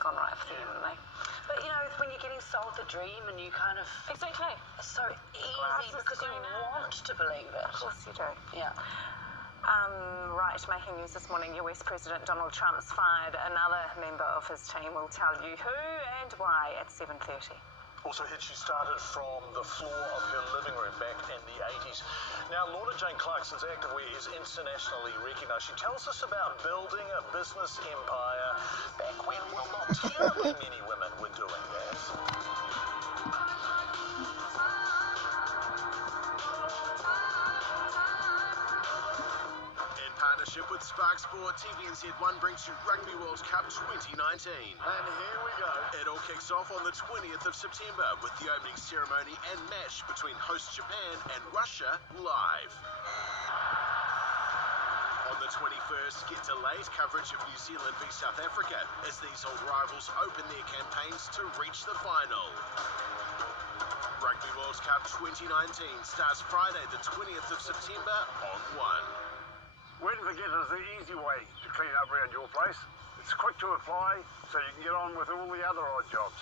haven't gone right for them, haven't they? But, you know, when you're getting sold the dream and you kind of... Exactly. It's so easy because you want to believe it. Of course you do. Yeah. Right, making news this morning, US President Donald Trump's fired another member of his team. We'll tell you who and why at 7:30. Also, she started from the floor of her living room back in the 80s. Now, Lorna Jane Clarkson's activewear is internationally recognised. She tells us about building a business empire back when, well, not terribly many women were doing that. With Spark Sport, TVNZ1 brings you Rugby World Cup 2019. And here we go. It all kicks off on the 20th of September with the opening ceremony and match between host Japan and Russia live. On the 21st, get delayed coverage of New Zealand v South Africa as these old rivals open their campaigns to reach the final. Rugby World Cup 2019 starts Friday the 20th of September on 1. Wet and Forget is the easy way to clean up around your place. It's quick to apply, so you can get on with all the other odd jobs.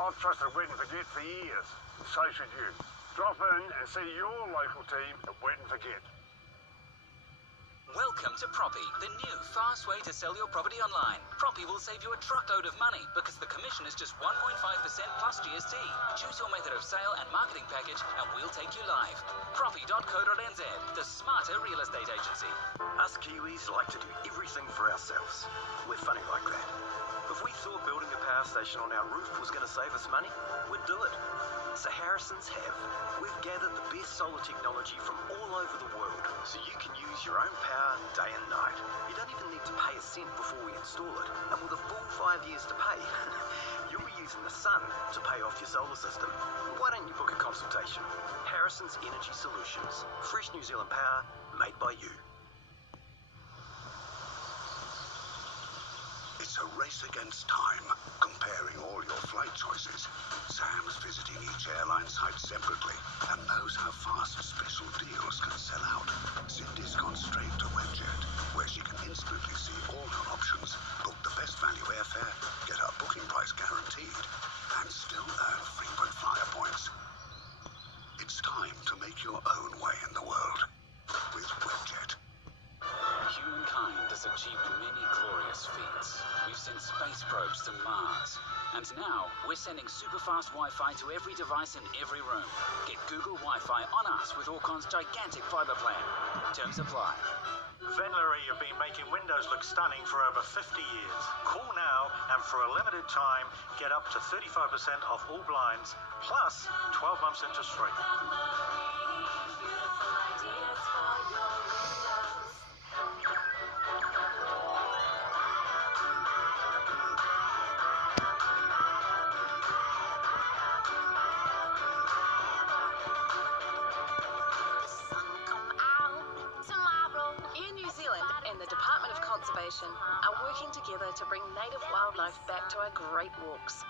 I've trusted Wet and Forget for years, and so should you. Drop in and see your local team at Wet and Forget. Welcome to Proppy, the new fast way to sell your property online. Proppy will save you a truckload of money because the commission is just 1.5% plus GST. Choose your method of sale and marketing package and we'll take you live. Proppy.co.nz, the smarter real estate agency. Us Kiwis like to do everything for ourselves. We're funny like that. If we thought building a power station on our roof was going to save us money, we'd do it. So Harrisons have. We've gathered the best solar technology from all over the world, so you can use your own power day and night. You don't even need to pay a cent before we install it, and with a full 5 years to pay, you'll be using the sun to pay off your solar system. Why don't you book a consultation? Harrisons Energy Solutions. Fresh New Zealand power, made by you. It's a race against time, comparing all your flight choices. Sam's visiting each airline site separately and knows how fast special deals can sell out. Cindy's gone straight to Webjet, where she can instantly see all her options, book the best value airfare, get her booking price guaranteed, and still earn frequent flyer points. It's time to make your own way in the world with Webjet. Humankind has achieved many glorious feats. We've sent space probes to Mars. And now, we're sending super-fast Wi-Fi to every device in every room. Get Google Wi-Fi on us with Orcon's gigantic fibre plan. Terms apply. Venlery have been making windows look stunning for over 50 years. Call now and for a limited time, get up to 35% off all blinds, plus 12 months interest free. Are working together to bring native wildlife back to our great walks.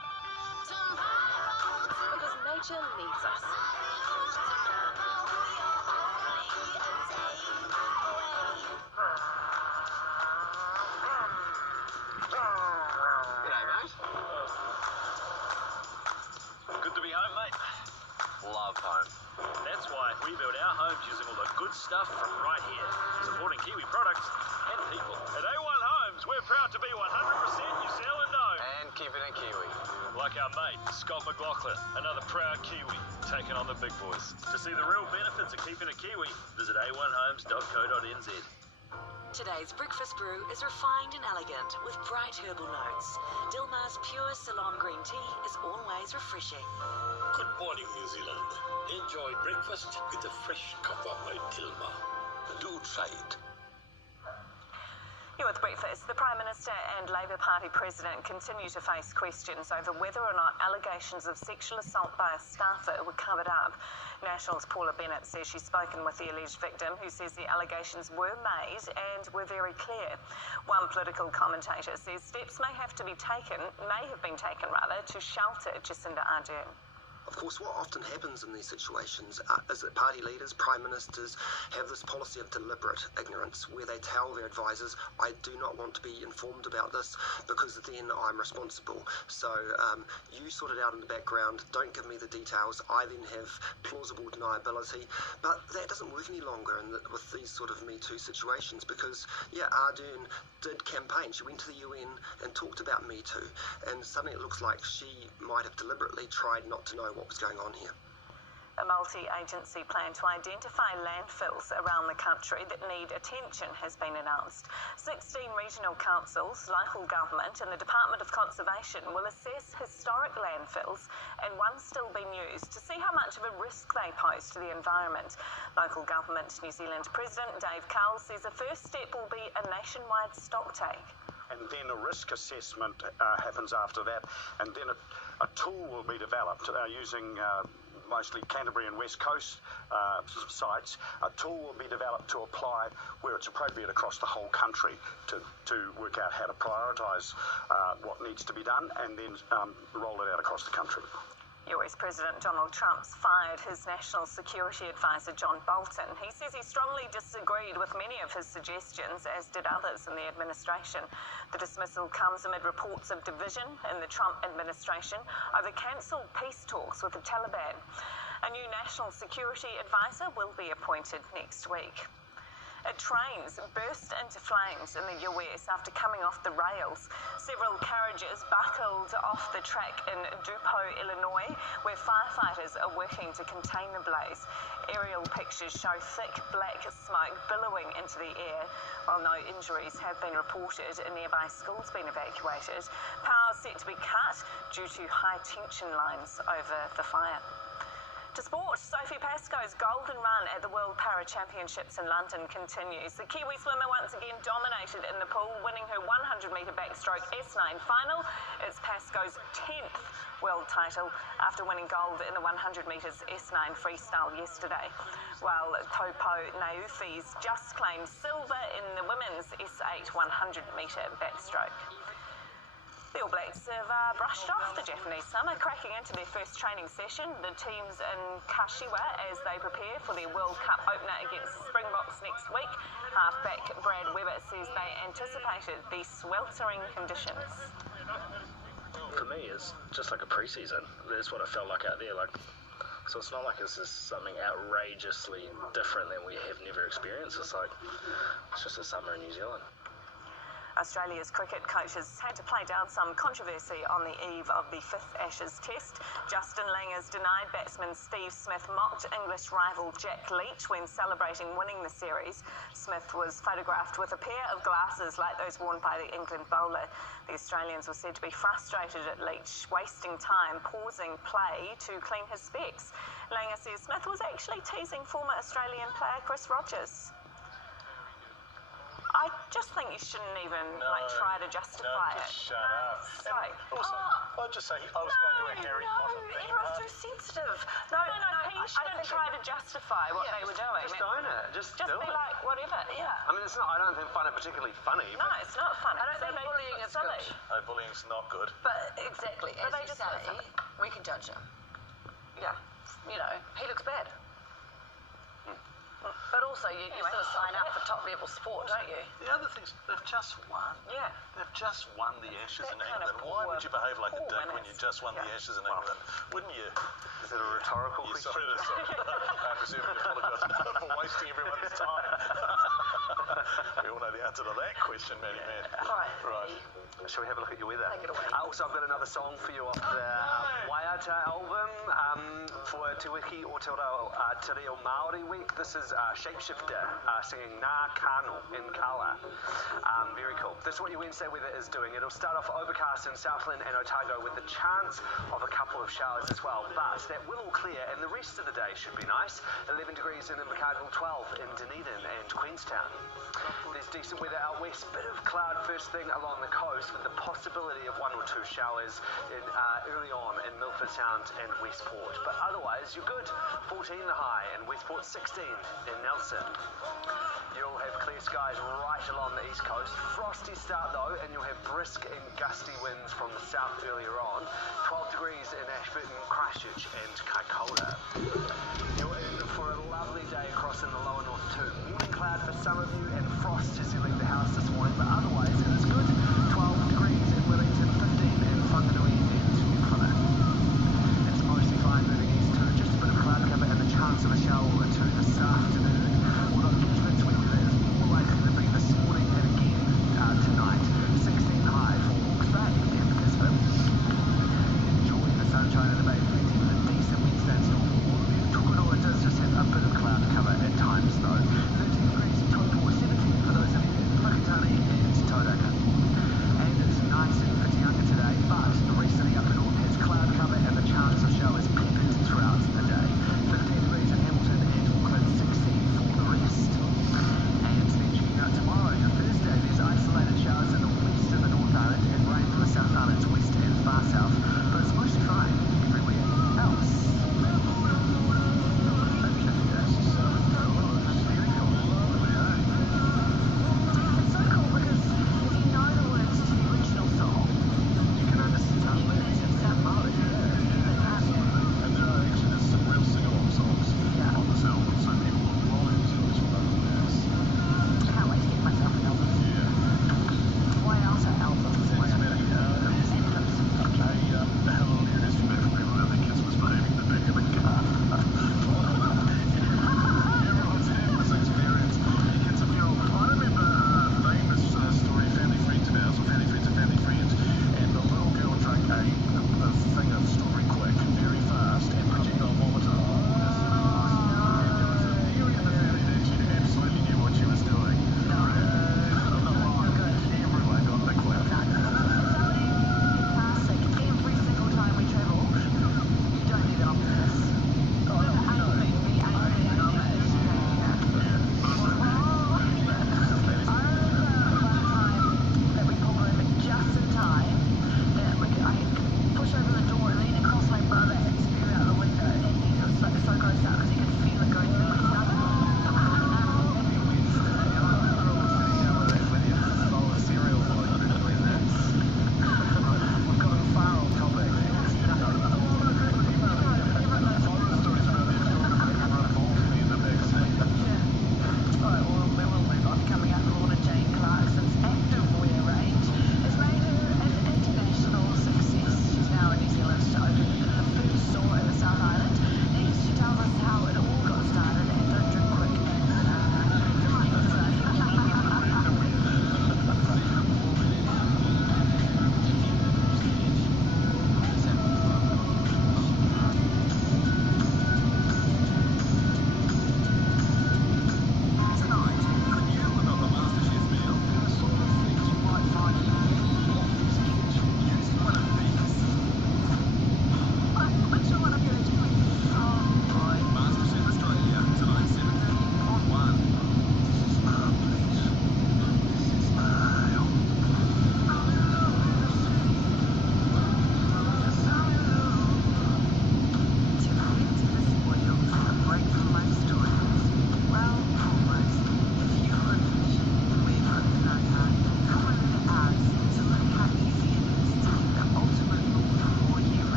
Because nature needs us. G'day, mate. Good to be home, mate. Love home. That's why we build our homes using all the good stuff from right here, supporting Kiwi products and people. At A1 Homes, we're proud to be 100% New Zealand owned. And keep it in Kiwi. Like our mate, Scott McLaughlin, another proud Kiwi, taking on the big boys. To see the real benefits of keeping a Kiwi, visit a1homes.co.nz. Today's breakfast brew is refined and elegant with bright herbal notes. Dilmar's pure Ceylon green tea is always refreshing. Good morning, New Zealand. Enjoy breakfast with a fresh cup of my Dilmar. Do try it. Here with breakfast, the Prime Minister and Labour Party President continue to face questions over whether or not allegations of sexual assault by a staffer were covered up. National's Paula Bennett says she's spoken with the alleged victim, who says the allegations were made and were very clear. One political commentator says steps may have been taken to shelter Jacinda Ardern. Of course, what often happens in these situations is that party leaders, prime ministers, have this policy of deliberate ignorance where they tell their advisors, I do not want to be informed about this because then I'm responsible. So you sort it out in the background, don't give me the details, I then have plausible deniability. But that doesn't work any longer with these sort of Me Too situations because, yeah, Ardern did campaign. She went to the UN and talked about Me Too, and suddenly it looks like she might have deliberately tried not to know what was going on here. A multi-agency plan to identify landfills around the country that need attention has been announced. 16 regional councils, local government and the Department of Conservation will assess historic landfills and ones still being used to see how much of a risk they pose to the environment. Local Government New Zealand President Dave Cowell says the first step will be a nationwide stocktake. And then a risk assessment happens after that, and then a tool will be developed using mostly Canterbury and West Coast sites. A tool will be developed to apply where it's appropriate across the whole country to work out how to prioritise what needs to be done and then roll it out across the country. US President Donald Trump's fired his national security advisor John Bolton. He says he strongly disagreed with many of his suggestions, as did others in the administration. The dismissal comes amid reports of division in the Trump administration over cancelled peace talks with the Taliban. A new national security advisor will be appointed next week. Trains burst into flames in the US after coming off the rails. Several carriages buckled off the track in DuPont, Illinois, where firefighters are working to contain the blaze. Aerial pictures show thick black smoke billowing into the air. While no injuries have been reported, a nearby school's been evacuated. Power set to be cut due to high tension lines over the fire. To sport, Sophie Pascoe's golden run at the World Para Championships in London continues. The Kiwi swimmer once again dominated in the pool, winning her 100-metre backstroke S9 final. It's Pascoe's 10th world title after winning gold in the 100 metres S9 freestyle yesterday, while Topo Naufis just claimed silver in the women's S8 100-metre backstroke. The All Blacks have brushed off the Japanese summer, cracking into their first training session. The team's in Kashiwa as they prepare for their World Cup opener against Springboks next week. Halfback Brad Weber says they anticipated the sweltering conditions. For me, it's just like a pre-season. That's what I felt like out there. So it's not like this is something outrageously different than we have never experienced. It's just a summer in New Zealand. Australia's cricket coaches had to play down some controversy on the eve of the 5th Ashes Test. Justin Langer's denied batsman Steve Smith mocked English rival Jack Leach when celebrating winning the series. Smith was photographed with a pair of glasses like those worn by the England bowler. The Australians were said to be frustrated at Leach wasting time pausing play to clean his specs. Langer says Smith was actually teasing former Australian player Chris Rogers. I just think you shouldn't even try to justify it. Shut up. Also, I'll just say I was going to a Harry Potter theme Everyone's party. too sensitive. He shouldn't try to justify what they were doing. Just own it. Just do be it. like, whatever. Yeah. I mean, it's not. I don't find it particularly funny. No, it's not funny. I don't think bullying is good. No, bullying's not good. But exactly, as they you just say, we can judge him. Yeah. You know, he looks bad. But also, you sort of sign up for top-level sport, don't you? The other thing's, they've just won. Yeah. They've just won the Ashes in kind of England. Why would you behave like a poor dick when you just won the Ashes in England? Wouldn't you? Is it a rhetorical question? Sorry, I'm reserving apologize for wasting everyone's time. We all know the answer to that question, Matty Man. Right. Shall we have a look at your weather? Take it away. Also, I've got another song for you off the Waiata album for Te Wiki o Te Reo Māori Week. This is Shapeshifter singing Ngā Kano in Kala. Very cool. This is what your Wednesday weather is doing. It'll start off overcast in Southland and Otago with the chance of a couple of showers as well, but that will all clear and the rest of the day should be nice. 11 degrees in Invercargill, 12 in Dunedin and Queenstown. There's decent weather out west, bit of cloud first thing along the coast with the possibility of 1 or 2 showers early on in Milford Sound and Westport. But otherwise, you're good. 14 the high and Westport 16. in Nelson. You'll have clear skies right along the east coast. Frosty start though, and you'll have brisk and gusty winds from the south earlier on. 12 degrees in Ashburton, Christchurch and Kaikoura. You're in for a lovely day across in the lower north too. Morning cloud for some of you and frost as you leave the house this morning, but otherwise it is good. 12 degrees in Wellington, 15 in Whanganui and Newcastle. It's mostly fine moving east too, just a bit of cloud cover and the chance of a shower or two this afternoon. Although Gisborne's windy, that is more likely to be this morning and again tonight. 16 high for Hawke's Bay and Gisborne. Enjoy the sunshine in the bay, plenty with a decent Wednesday storm. Tukurua does just have a bit of cloud cover at times though. 13 degrees in Taupo, 17 for those of you in Whakatane and Tauranga. And it's nice in Whitianga today, but the rest of the upper north has cloud cover and the chance of showers peppered throughout the day. 15 degrees in Hamilton and Auckland, 16 for the rest. And then checking out tomorrow, Thursday, there's isolated showers in the west and the North Island and rain in the South Islands, west and far south, but it's mostly fine everywhere else.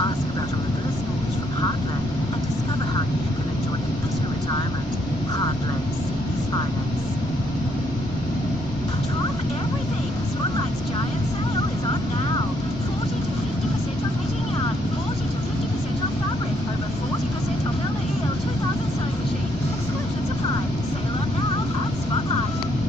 Ask about a reverse mortgage from Heartland.